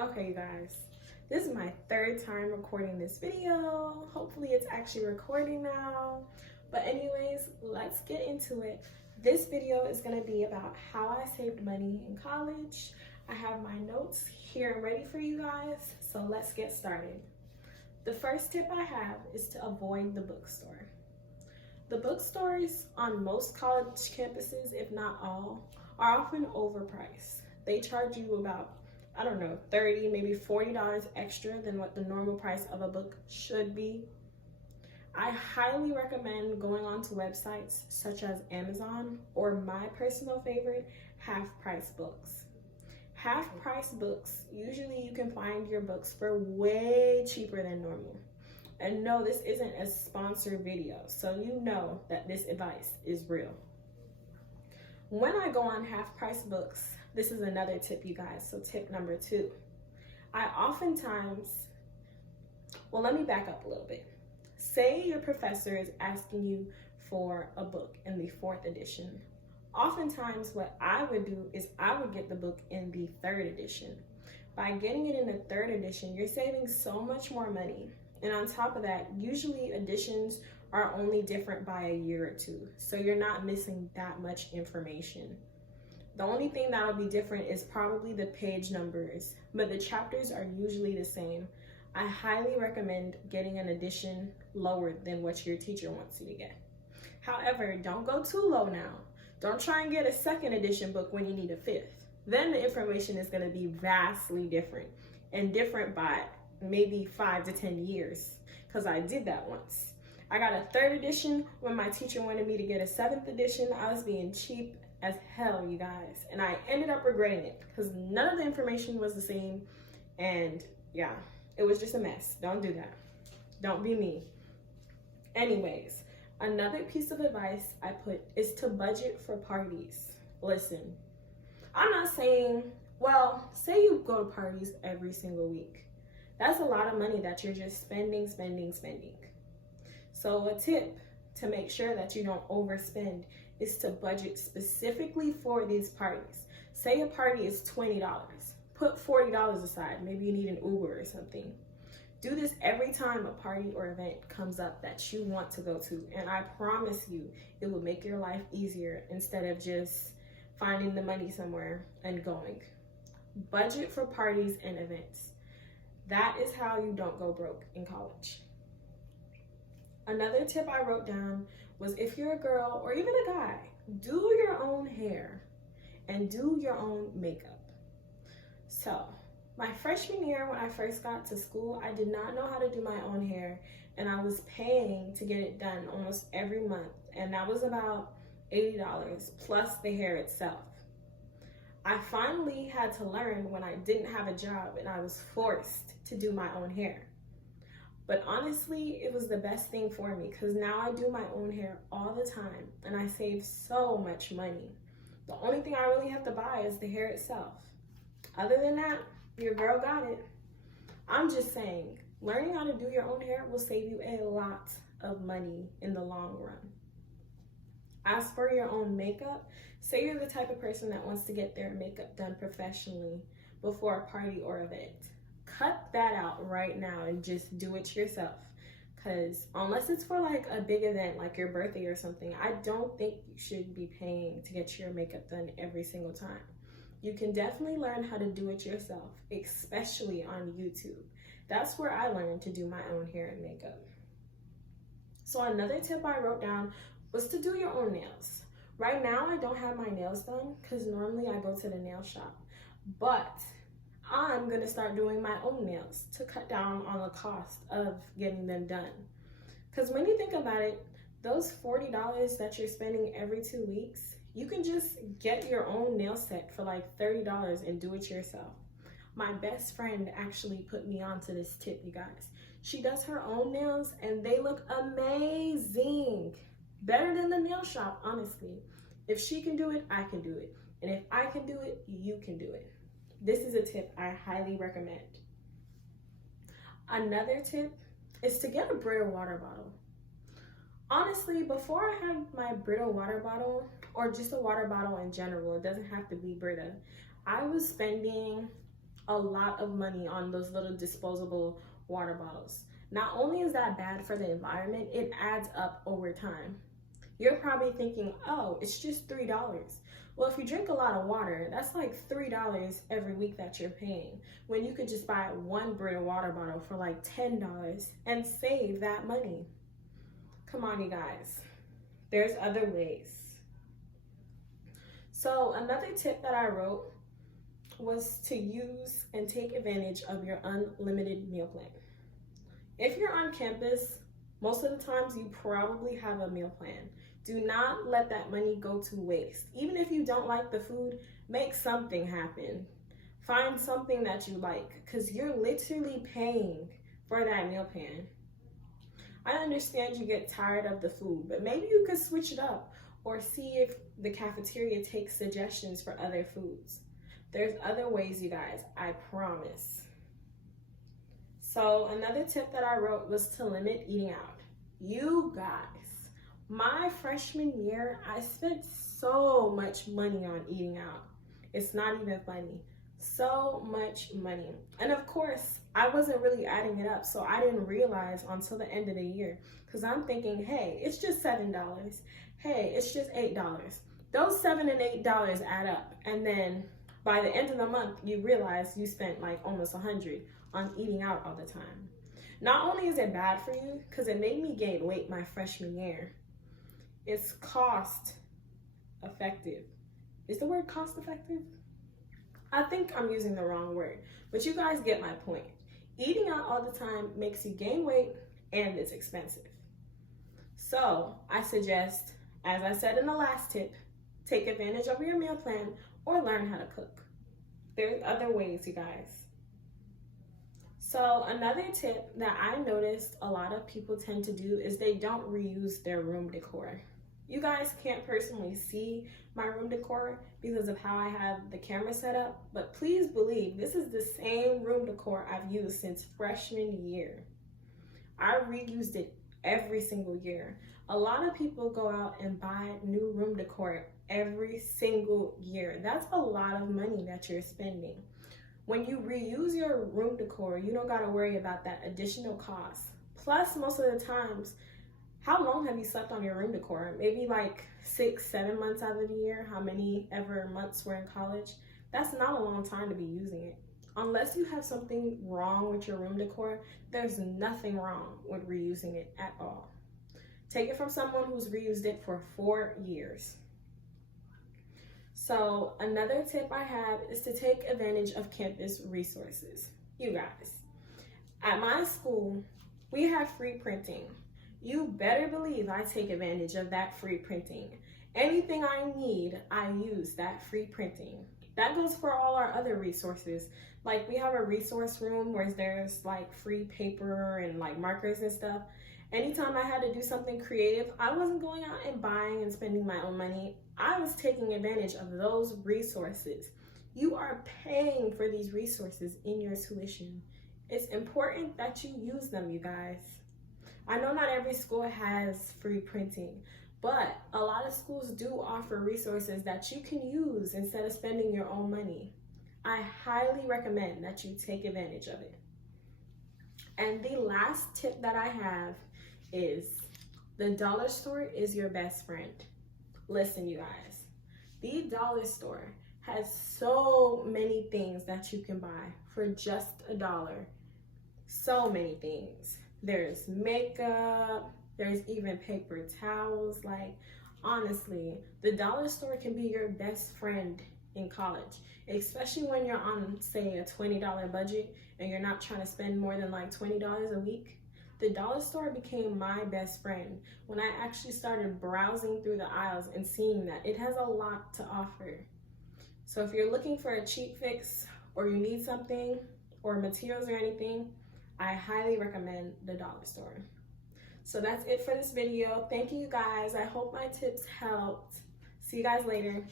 Okay, you guys, this is my third time recording this video. Hopefully it's actually recording now. But anyways, let's get into it. This video is gonna be about how I saved money in college. I have my notes here and ready for you guys, so let's get started. The first tip I have is to avoid the bookstore. The bookstores on most college campuses, if not all, are often overpriced. They charge you about, I don't know, $30, maybe $40 extra than what the normal price of a book should be. I highly recommend going onto websites such as Amazon or my personal favorite, half-price books. Half-price books, usually you can find your books for way cheaper than normal. And no, this isn't a sponsored video, so you know that this advice is real. When I go on half-price books, this is another tip, you guys, so tip number 2. I oftentimes, well, let me back up a little bit. Say your professor is asking you for a book in the 4th edition. Oftentimes what I would do is I would get the book in the 3rd edition. By getting it in the 3rd edition, you're saving so much more money. And on top of that, usually editions are only different by a year or 2. So you're not missing that much information. The only thing that'll be different is probably the page numbers, but the chapters are usually the same. I highly recommend getting an edition lower than what your teacher wants you to get. However, don't go too low now. Don't try and get a 2nd edition book when you need a 5th. Then the information is going to be vastly different, and different by maybe 5 to 10 years, because I did that once. I got a 3rd edition when my teacher wanted me to get a 7th edition. I was being cheap as hell, you guys, and I ended up regretting it because none of the information was the same, and yeah, it was just a mess. Don't do that. Don't be me. Anyways, another piece of advice I put is to budget for parties. Listen, I'm not saying, well, say you go to parties every single week. That's a lot of money that you're just spending. So a tip to make sure that you don't overspend is to budget specifically for these parties. Say a party is $20. Put $40 aside. Maybe you need an Uber or something. Do this every time a party or event comes up that you want to go to, and I promise you it will make your life easier instead of just finding the money somewhere and going. Budget for parties and events. That is how you don't go broke in college. Another tip I wrote down was, if you're a girl or even a guy, do your own hair and do your own makeup. So my freshman year, when I first got to school, I did not know how to do my own hair, and I was paying to get it done almost every month, and that was about $80 plus the hair itself. I finally had to learn when I didn't have a job and I was forced to do my own hair. But honestly, it was the best thing for me because now I do my own hair all the time and I save so much money. The only thing I really have to buy is the hair itself. Other than that, your girl got it. I'm just saying, learning how to do your own hair will save you a lot of money in the long run. As for your own makeup, say you're the type of person that wants to get their makeup done professionally before a party or event. Cut that out right now and just do it yourself. Because unless it's for like a big event like your birthday or something, I don't think you should be paying to get your makeup done every single time. You can definitely learn how to do it yourself, especially on YouTube. That's where I learned to do my own hair and makeup. So another tip I wrote down was to do your own nails. Right now, I don't have my nails done because normally I go to the nail shop, but I'm gonna start doing my own nails to cut down on the cost of getting them done. Because when you think about it, those $40 that you're spending every 2 weeks, you can just get your own nail set for like $30 and do it yourself. My best friend actually put me onto this tip, you guys. She does her own nails and they look amazing. Better than the nail shop, honestly. If she can do it, I can do it. And if I can do it, you can do it. This is a tip I highly recommend. Another tip is to get a Brita water bottle. Honestly, before I had my Brita water bottle, or just a water bottle in general, it doesn't have to be Brita, I was spending a lot of money on those little disposable water bottles. Not only is that bad for the environment, it adds up over time. You're probably thinking, oh, it's just $3. Well, if you drink a lot of water, that's like $3 every week that you're paying, when you could just buy one Brita water bottle for like $10 and save that money. Come on, you guys. There's other ways. So another tip that I wrote was to use and take advantage of your unlimited meal plan. If you're on campus, most of the times you probably have a meal plan. Do not let that money go to waste. Even if you don't like the food, make something happen. Find something that you like, because you're literally paying for that meal plan. I understand you get tired of the food, but maybe you could switch it up or see if the cafeteria takes suggestions for other foods. There's other ways, you guys, I promise. So another tip that I wrote was to limit eating out. You guys, my freshman year, I spent so much money on eating out. It's not even funny. So much money. And of course, I wasn't really adding it up, so I didn't realize until the end of the year. Because I'm thinking, hey, it's just $7. Hey, it's just $8. Those $7 and $8 add up. And then by the end of the month, you realize you spent like almost $100 on eating out all the time. Not only is it bad for you, because it made me gain weight my freshman year, it's cost effective. Is the word cost effective? I think I'm using the wrong word, but you guys get my point. Eating out all the time makes you gain weight and it's expensive. So I suggest, as I said in the last tip, take advantage of your meal plan or learn how to cook. There's other ways, you guys. So another tip that I noticed a lot of people tend to do is they don't reuse their room decor. You guys can't personally see my room decor because of how I have the camera set up, but please believe this is the same room decor I've used since freshman year. I reused it every single year. A lot of people go out and buy new room decor every single year. That's a lot of money that you're spending. When you reuse your room decor, you don't gotta worry about that additional cost. Plus, most of the times, how long have you slept on your room decor? Maybe like 6-7 months out of the year, how many ever months we're in college. That's not a long time to be using it. Unless you have something wrong with your room decor, there's nothing wrong with reusing it at all. Take it from someone who's reused it for 4 years. So another tip I have is to take advantage of campus resources. You guys, at my school, we have free printing. You better believe I take advantage of that free printing. Anything I need, I use that free printing. That goes for all our other resources. Like we have a resource room where there's like free paper and like markers and stuff. Anytime I had to do something creative, I wasn't going out and buying and spending my own money. I was taking advantage of those resources. You are paying for these resources in your tuition. It's important that you use them, you guys. I know not every school has free printing, but a lot of schools do offer resources that you can use instead of spending your own money. I highly recommend that you take advantage of it. And the last tip that I have is the dollar store is your best friend. Listen, you guys, the dollar store has so many things that you can buy for just $1. So many things. There's makeup, there's even paper towels. Like, honestly, the dollar store can be your best friend in college, especially when you're on, say, a $20 budget and you're not trying to spend more than like $20 a week. The dollar store became my best friend when I actually started browsing through the aisles and seeing that it has a lot to offer. So if you're looking for a cheap fix or you need something or materials or anything, I highly recommend the dollar store. So that's it for this video. Thank you guys. I hope my tips helped. See you guys later.